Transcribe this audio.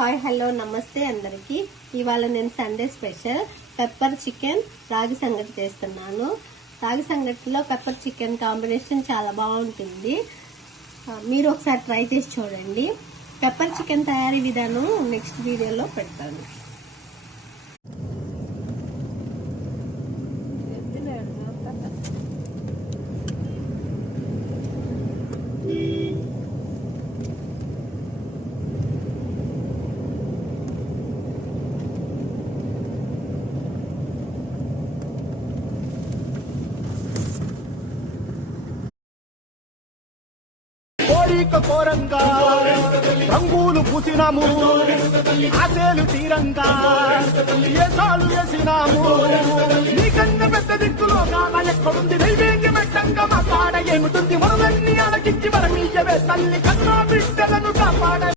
Hi hello నమస్తే అందరికి. ఇవాళ నేను సండే స్పెషల్ పెప్పర్ చికెన్ రాగి సంగటి చేస్తున్నాను. రాగి సంగటిలో పెప్పర్ చికెన్ కాంబినేషన్ చాలా బాగుంటుంది. మీరు ఒకసారి ట్రై చేసి చూడండి. పెప్పర్ చికెన్ తయారీ విధానం నెక్స్ట్ వీడియోలో పెడతాను. కోరంగా రంగులు పూసినాము, ఆశలు తీరంగా ఏసాలు వేసినాము. నీకన్నా పెద్ద దిక్కులో కాన ఎక్కడుంది? నైవేద్యం పెట్టంగా మా కాడ ఏముతుంది? మనలన్నీ అలకించి మరమీయవే తల్లి కన్నా బిడ్డలను కాపాడ.